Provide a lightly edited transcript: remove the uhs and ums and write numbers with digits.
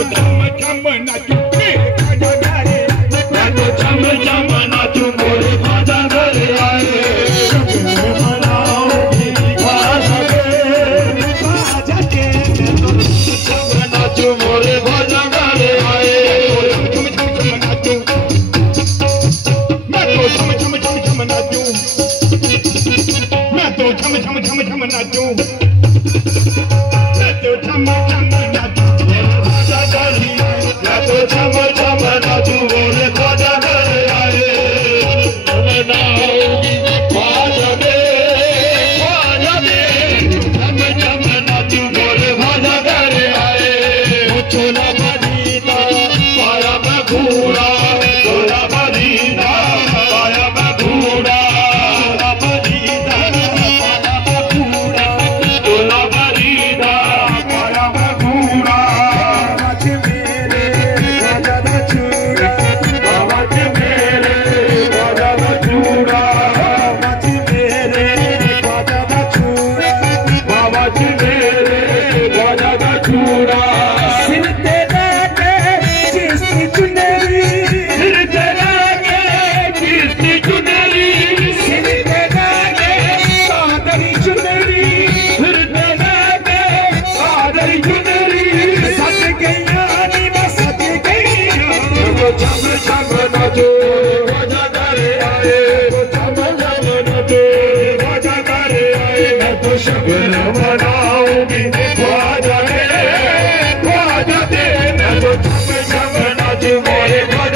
तो छम छम नाचू ख्वाजा घरे, मैं तो छम छम नाचू मोरे ख्वाजा घरे आए। शगन मनाऊंगी ख्वाजा के, ख्वाजा के मैं तो छम छम नाचू मोरे ख्वाजा घरे आए। छम छम छम नाचू, मैं तो छम छम छम छम नाचू, मैं तो छम छम छम छम नाचू, मैं तो छम छम नाचू ख्वाजा घरे आए, मैं तो छम छम नाचू मोरे ख्वाजा घरे आए। मनाऊंगी ख्वाजा दे, ख्वाजा दे, छम छम नाचू मोरे ख्वाजा घरे आए। चोला बदीना पाया मैं घूरा, चोला बदीना पाया मैं घूरा, चोला बदीना पाया मैं घूरा, चोला बदीना पाया मैं घूरा। आवाज मेरे ख्वाजा दा चूड़ा, आवाज मेरे ख्वाजा दा चूड़ा, आवाज मेरे ख्वाजा दा चूड़ा, आवाज मेरे ख्वाजा दा चूड़ा। सिर ते लागे चिश्ती चुनरी, सिर ते लागे चिश्ती चुनरी, सिर ते लागे सादरी चुनरी, सिर ते लागे सादरी चुनरी। सज गईया नी मैं सज गईया, तो छम छम नाचो ख्वाजा घरे आए, तो छम छम नाचो ख्वाजा घरे आए। मैं तो शगन मनाऊंगी ख्वाजा दे, ख्वाजा दे, मैं तो छम छम नाचू मोरे ख्वाजा